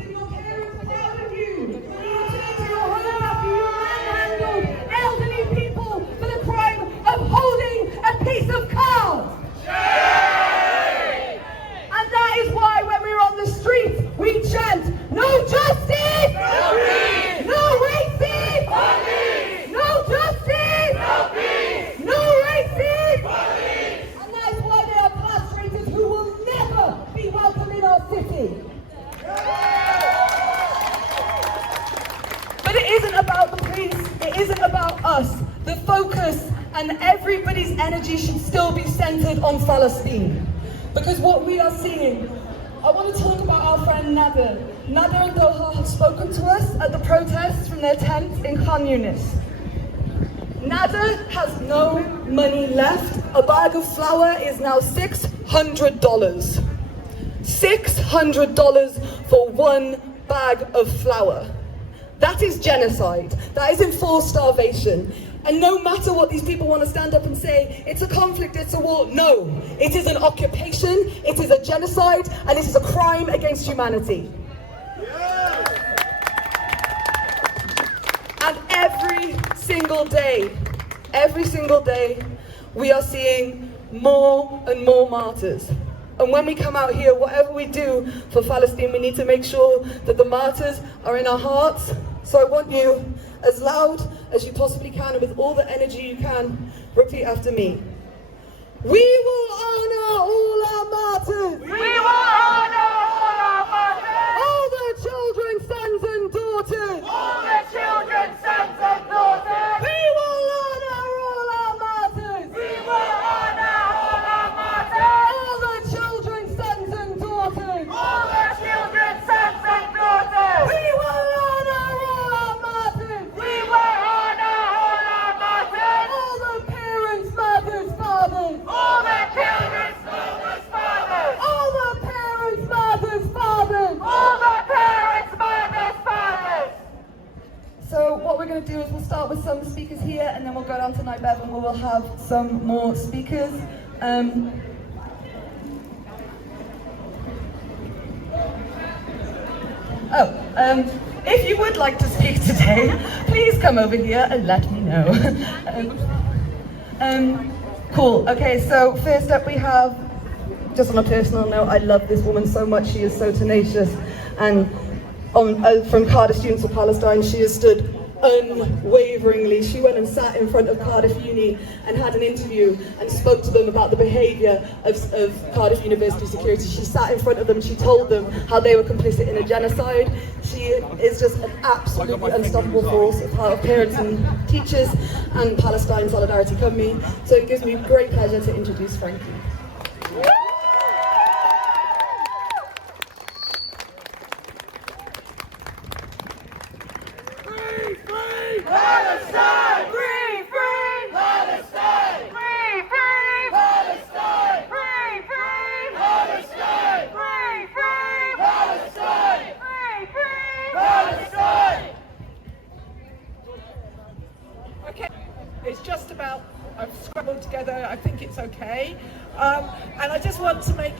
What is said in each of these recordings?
families and your parents proud of you. When you return to your home after you manhandled elderly people for the crime of holding a piece of cow. And that is why when we're on the streets, we chant, no justice! No peace! No racism! No peace! No justice! No peace! No racism! No peace! And that is why there are plastrators who will never be welcome in our city. But it isn't about the police, it isn't about us. The focus and everybody's energy should still be centered on Palestine. Because what we are seeing, I want to talk about our friend Nader. Nader and Doha have spoken to us at the protests from their tents in Khan Yunis. Nader has no money left. A bag of flour is now $600. $600 for one bag of flour. That is genocide. That is enforced starvation. And no matter what these people want to stand up and say, it's a conflict, it's a war. No, it is an occupation, it is a genocide, and it is a crime against humanity. And every single day, we are seeing more and more martyrs. And when we come out here, whatever we do for Palestine, we need to make sure that the martyrs are in our hearts. So I want you, as loud as you possibly can, and with all the energy you can, repeat after me. We will honor all our martyrs. We will honor all our martyrs. All the children's sons and daughters. All the children's sons and daughters. We will honor all our martyrs. We will honor all our martyrs. All the children's sons and daughters. All the children's sons and daughters. We will honor all our martyrs. We will honor all our martyrs. All the parents, mothers, fathers. All the children's mothers, fathers. All the parents, mothers, fathers. All the parents, mothers, fathers. So what we're going to do is we'll start with some speakers here, and then we'll go down to Night Bev and we will have some more speakers. If you would like to speak today, please come over here and let me know. Cool. Okay, so first up we have, just on a personal note, I love this woman so much. She is so tenacious, and from Cardiff Students for Palestine, she has stood unwaveringly. She went and sat in front of Cardiff Uni and had an interview and spoke to them about the behaviour of Cardiff University security. She sat in front of them and she told them how they were complicit in a genocide. She is just an absolutely unstoppable force, as part of parents and teachers and Palestine Solidarity Company. So it gives me great pleasure to introduce Frankie. Palestine! Free, free! Palestine! Free, free! Palestine! Free, free! Palestine! Free, free! Palestine! Free, free! Palestine! Okay, it's just about, I've scrabbled together, I think it's okay. And I just want to make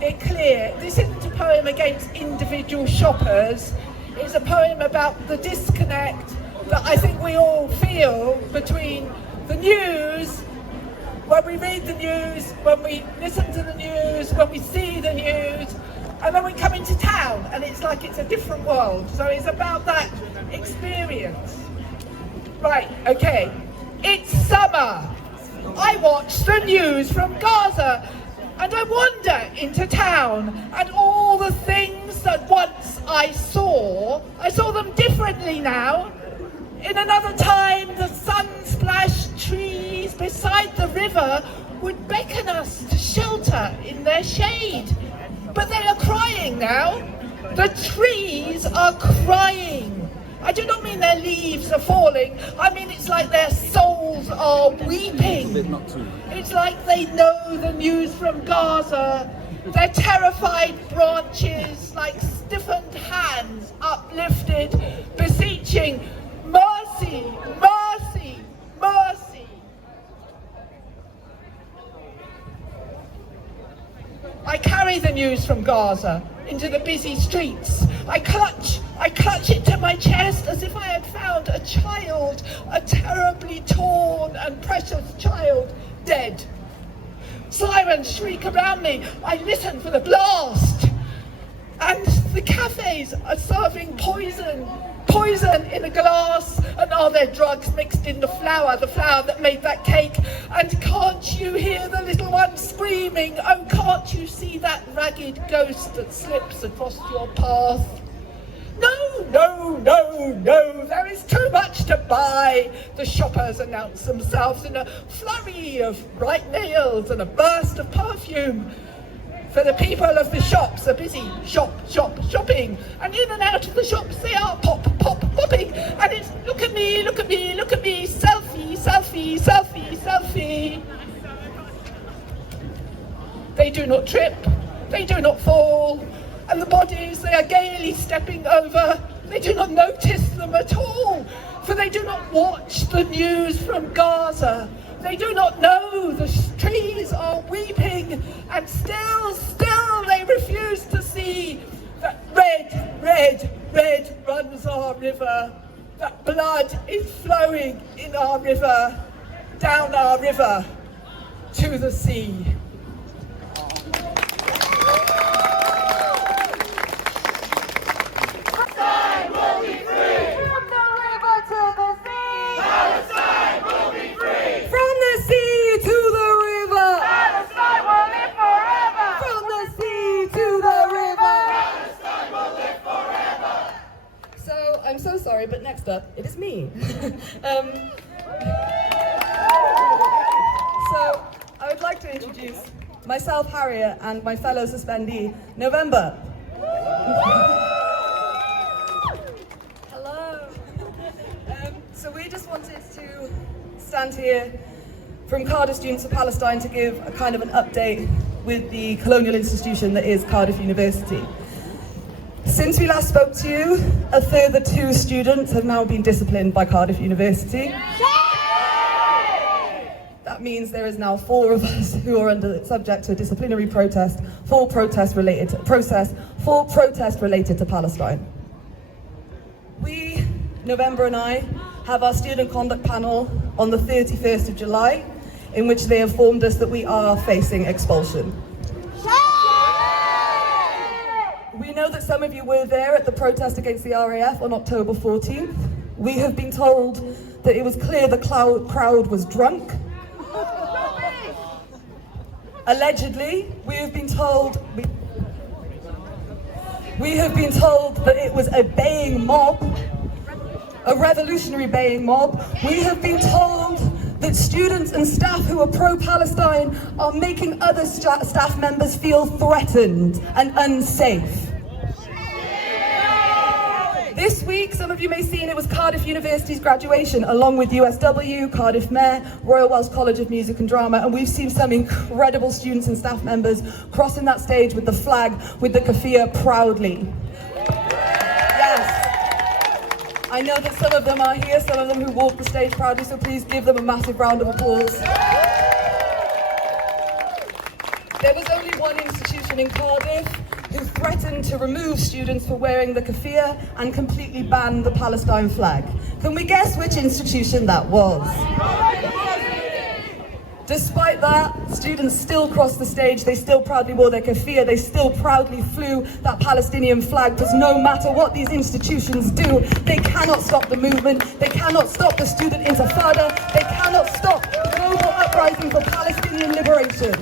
it clear, this isn't a poem against individual shoppers, it's a poem about the disconnect that I think we all feel between the news, when we read the news, when we listen to the news, when we see the news, and then we come into town and it's like it's a different world. So it's about that experience. Right, okay. It's summer. I watch the news from Gaza and I wander into town, and all the things that once I saw them differently now. In another time, the sun-splashed trees beside the river would beckon us to shelter in their shade. But they are crying now. The trees are crying. I do not mean their leaves are falling. I mean it's like their souls are weeping. It's like they know the news from Gaza. Their terrified branches, like stiffened hands, uplifted, beseeching, mercy, mercy, mercy. I carry the news from Gaza into the busy streets I clutch it to my chest as if I had found a child, a terribly torn and precious child, dead. Sirens shriek around me. I listen for the blast. And the cafes are serving poison in a glass. And are there drugs mixed in the flour that made that cake? And can't you hear the little one screaming? Oh, can't you see that ragged ghost that slips across your path? No, there is too much to buy. The shoppers announce themselves in a flurry of bright nails and a burst of perfume. For the people of the shops are busy shopping, and in and out of the shops they are popping, and it's look at me, selfie. They do not trip, they do not fall, and the bodies they are gaily stepping over, they do not notice them at all, for they do not watch the news from Gaza. They do not know the trees are weeping, and still they refuse to see that red runs our river, that blood is flowing in our river, down our river, to the sea. Palestine will be free! From the river to the sea! Palestine will be free! From the sea to the river. Palestine will live forever! From the sea to the river. Palestine will live forever! So, I'm so sorry, but next up, it is me. So, I would like to introduce myself, Harriet, and my fellow suspendee, November. Hello. So we just wanted to stand here from Cardiff Students for Palestine to give a kind of an update with the colonial institution that is Cardiff University. Since we last spoke to you, a further 2 students have now been disciplined by Cardiff University. That means there is now 4 of us who are subject to a disciplinary protest for protest related to Palestine. We, November and I, have our student conduct panel on the 31st of July, in which they informed us that we are facing expulsion. We know that some of you were there at the protest against the RAF on October 14th. We have been told that it was clear the crowd was drunk. Allegedly, we have been told that it was a baying mob, a revolutionary baying mob. We have been told that students and staff who are pro-Palestine are making other staff members feel threatened and unsafe. This week, some of you may have seen, it was Cardiff University's graduation, along with USW, Cardiff Met, Royal Welsh College of Music and Drama, and we've seen some incredible students and staff members crossing that stage with the flag, with the keffiyeh proudly. Yes. I know that some of them are here, some of them who walked the stage proudly, so please give them a massive round of applause. There was only one institution in Cardiff who threatened to remove students for wearing the keffiyeh and completely ban the Palestine flag. Can we guess which institution that was? Despite that, students still crossed the stage, they still proudly wore their keffiyeh, they still proudly flew that Palestinian flag, because no matter what these institutions do, they cannot stop the movement, they cannot stop the student intifada, they cannot stop the global uprising for Palestinian liberation.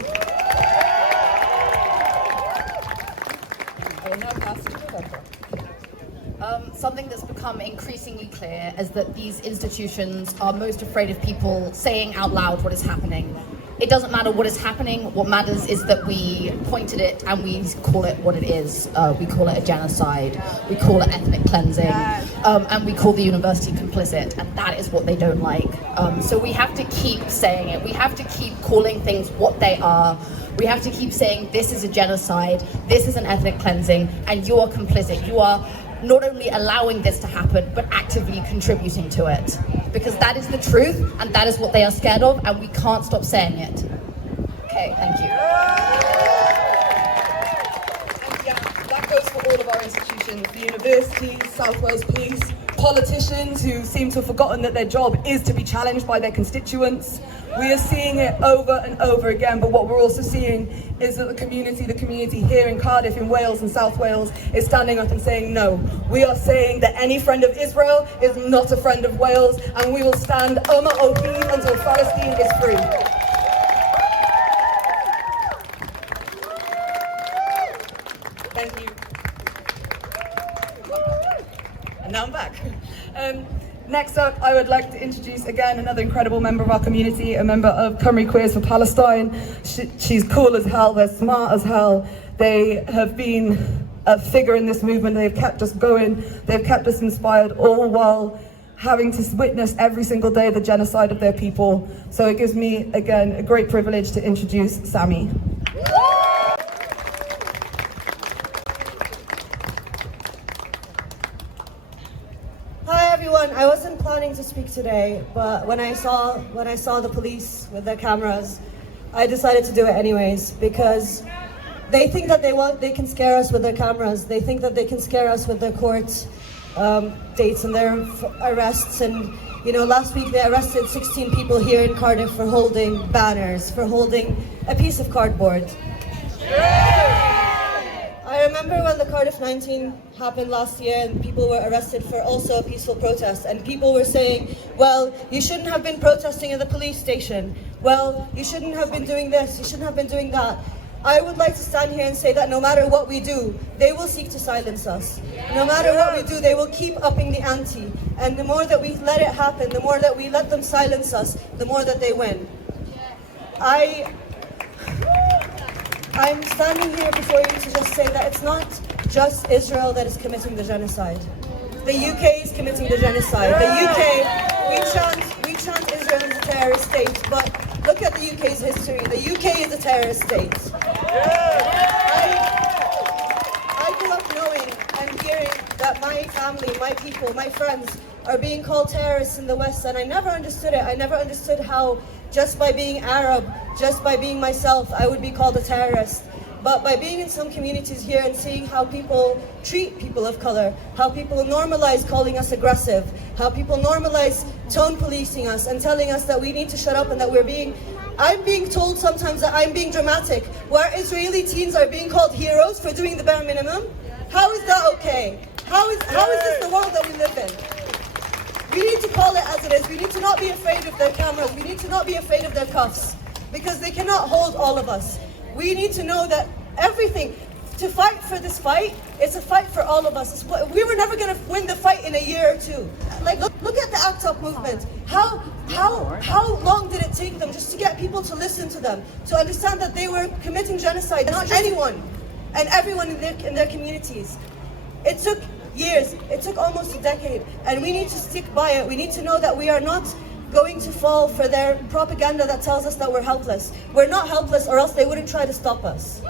Something that's become increasingly clear is that these institutions are most afraid of people saying out loud what is happening. It doesn't matter what is happening, what matters is that we point at it and we call it what it is. We call it a genocide, we call it ethnic cleansing, and we call the university complicit, and that is what they don't like. So we have to keep saying it, we have to keep calling things what they are. We have to keep saying this is a genocide, this is an ethnic cleansing, and you are complicit. You are not only allowing this to happen, but actively contributing to it. Because that is the truth, and that is what they are scared of, and we can't stop saying it. Okay, thank you. And yeah, that goes for all of our institutions, the universities, South Wales Police, politicians who seem to have forgotten that their job is to be challenged by their constituents. We are seeing it over and over again, but what we're also seeing is that the community here in Cardiff, in Wales and South Wales, is standing up and saying no. We are saying that any friend of Israel is not a friend of Wales, and we will stand Ohid until Palestine is free. Thank you. And now I'm back. Next up, I would like to introduce again another incredible member of our community, a member of Cymru Queers for Palestine. She's cool as hell, they're smart as hell. They have been a figure in this movement, they've kept us going, they've kept us inspired, all while having to witness every single day the genocide of their people. So it gives me, again, a great privilege to introduce Sammy. Hi everyone, I wasn't planning to speak today, but when I saw the police with their cameras, I decided to do it anyways, because they think that they can scare us with their cameras. They think that they can scare us with their court dates and their arrests. And you know, last week they arrested 16 people here in Cardiff for holding banners, for holding a piece of cardboard. I remember when the Cardiff 19 happened last year and people were arrested for also a peaceful protest, and people were saying, well, you shouldn't have been protesting at the police station. Well, you shouldn't have been doing this, you shouldn't have been doing that. I would like to stand here and say that no matter what we do, they will seek to silence us. No matter what we do, they will keep upping the ante. And the more that we let it happen, the more that we let them silence us, the more that they win. I'm standing here before you to just say that it's not just Israel that is committing the genocide. The UK is committing the genocide. The UK, we chant Israel as a terrorist state, but look at the UK's history. The UK is a terrorist state. I grew up knowing and hearing that my family, my people, my friends are being called terrorists in the West, and I never understood it. I never understood how just by being Arab, just by being myself, I would be called a terrorist. But by being in some communities here and seeing how people treat people of color, how people normalize calling us aggressive, how people normalize tone policing us and telling us that we need to shut up and that I'm being told sometimes that I'm being dramatic, where Israeli teens are being called heroes for doing the bare minimum. How is that okay? How is this the world that we live in? We need to call it as it is. We need to not be afraid of their cameras. We need to not be afraid of their cuffs, because they cannot hold all of us. We need to know that everything, to fight for this fight, it's a fight for all of us. We were never going to win the fight in a year or two. Like, look at the ACT UP movement. How long did it take them just to get people to listen to them, to understand that they were committing genocide, not just anyone and everyone in their communities? It took years, it took almost a decade, and we need to stick by it. We need to know that we are not going to fall for their propaganda that tells us that we're helpless. We're not helpless, or else they wouldn't try to stop us.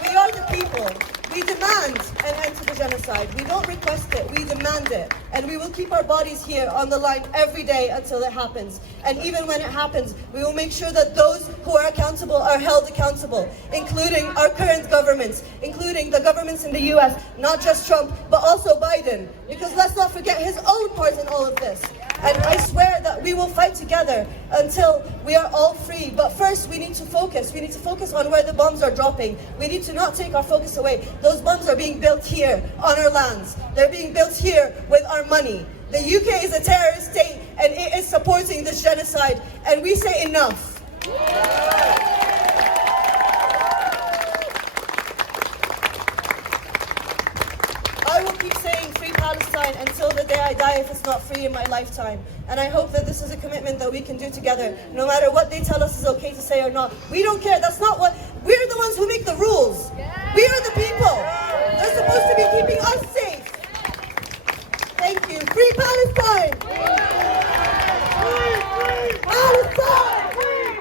We are the people. We demand an end to the genocide. We don't request it, we demand it. And we will keep our bodies here on the line every day until it happens. And even when it happens, we will make sure that those who are accountable are held accountable, including our current governments, including the governments in the US, not just Trump, but also Biden. Because let's not forget his own part in all of this. And I swear that we will fight together until we are all free. But first, we need to focus. We need to focus on where the bombs are dropping. We need to not take our focus away. Those bombs are being built here on our lands. They're being built here with our money. The UK is a terrorist state, and it is supporting this genocide. And we say enough. I will keep saying free Palestine until the day I die if it's not free in my lifetime. And I hope that this is a commitment that we can do together, no matter what they tell us is okay to say or not. We don't care. That's not what... We're the ones who make the rules. We are the people. They're supposed to be keeping us safe. Thank you. Free Palestine! Free Palestine! Free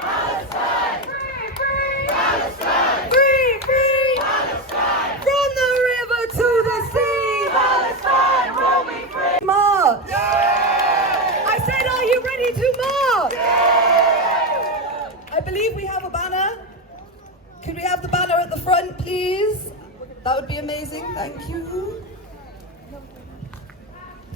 Palestine! Free Palestine! Free Palestine! From the river to the sea, Palestine will be free. march! Yeah! I said, are you ready to march? Yeah! I believe we have a banner. Could we have the banner at the front? That would be amazing. Thank you.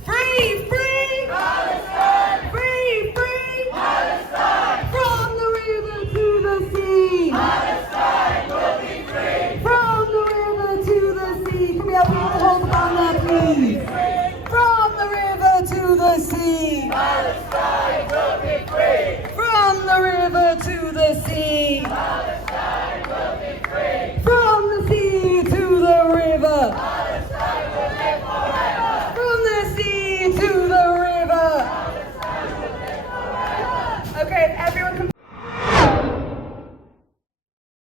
Free, free Palestine! Free, free Palestine! From the river to the sea! Palestine will be free! From the river to the sea. Can we have people hold the banner, please? From the river to the sea. Palestine will be free! From the river to the sea. Palestine